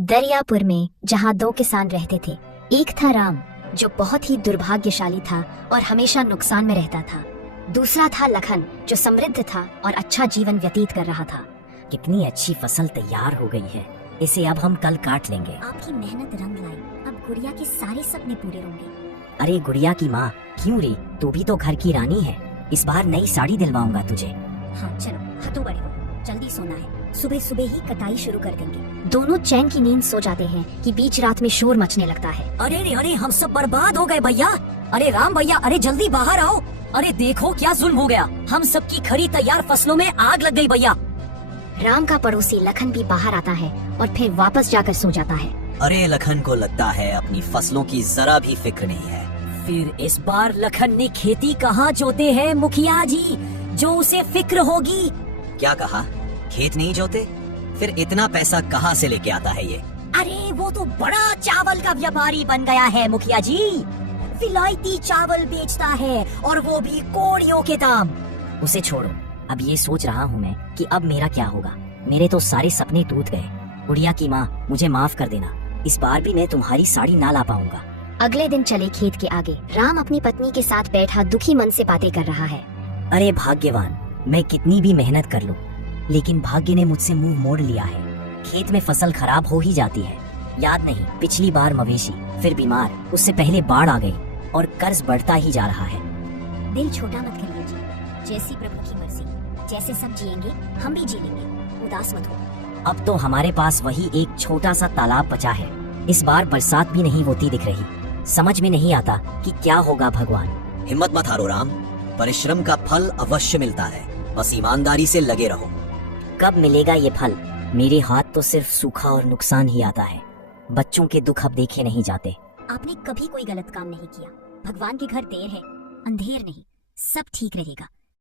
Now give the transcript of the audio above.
दरियापुर में जहाँ दो किसान रहते थे, एक था राम जो बहुत ही दुर्भाग्यशाली था और हमेशा नुकसान में रहता था। दूसरा था लखन जो समृद्ध था और अच्छा जीवन व्यतीत कर रहा था। कितनी अच्छी फसल तैयार हो गई है, इसे अब हम कल काट लेंगे। आपकी मेहनत रंग लाई, अब गुड़िया के सारे सपने पूरे होंगे। अरे गुड़िया की माँ, क्यों रे, तू भी तो घर की रानी है। इस बार नई साड़ी दिलवाऊंगा तुझे। हाँ चलो, हथो बड़े हो, जल्दी सोना है, सुबह सुबह ही कटाई शुरू कर देंगे। दोनों चैन की नींद सो जाते हैं कि बीच रात में शोर मचने लगता है। अरे रे अरे, हम सब बर्बाद हो गए भैया। अरे राम भैया, अरे जल्दी बाहर आओ। अरे देखो क्या जुल्म हो गया, हम सब की खरी तैयार फसलों में आग लग गई भैया। राम का पड़ोसी लखन भी बाहर आता है और फिर वापस जाकर सो जाता है। अरे लखन को लगता है अपनी फसलों की जरा भी फिक्र नहीं है। फिर इस बार लखन ने खेती कहाँ जोते हैं मुखिया जी, जो उसे फिक्र होगी। क्या कहा, खेत नहीं जोते? फिर इतना पैसा कहाँ से लेके आता है ये? अरे वो तो बड़ा चावल का व्यापारी बन गया है मुखिया जी, विलायती चावल बेचता है और वो भी कौड़ियों के दाम। उसे छोड़ो, अब ये सोच रहा हूँ मैं कि अब मेरा क्या होगा। मेरे तो सारे सपने टूट गए। गुड़िया की माँ, मुझे माफ कर देना, इस बार भी मैं तुम्हारी साड़ी ना ला पाऊंगा। अगले दिन चले खेत के आगे, राम अपनी पत्नी के साथ बैठा दुखी मन से बातें कर रहा है। अरे भाग्यवान, मैं कितनी भी मेहनत कर लूं, लेकिन भाग्य ने मुझसे मुंह मोड़ लिया है। खेत में फसल खराब हो ही जाती है। याद नहीं, पिछली बार मवेशी, फिर बीमार, उससे पहले बाढ़ आ गई और कर्ज बढ़ता ही जा रहा है। दिल छोटा मत करिए जी, जैसी प्रभु की मर्जी, जैसे सब जिएंगे हम भी जी लेंगे, उदास मत हो। अब तो हमारे पास वही एक छोटा सा तालाब बचा है। इस बार बरसात भी नहीं होती दिख रही। समझ में नहीं आता कि क्या होगा भगवान। हिम्मत मत हारो राम, परिश्रम का फल अवश्य मिलता है, बस ईमानदारी से लगे रहो। कब मिलेगा ये फल? मेरे हाथ तो सिर्फ सूखा और नुकसान ही आता है। बच्चों के दुख अब देखे नहीं जाते। आपने कभी कोई गलत काम नहीं किया। भगवान के घर देर है, अंधेर नहीं, सब ठीक रहेगा।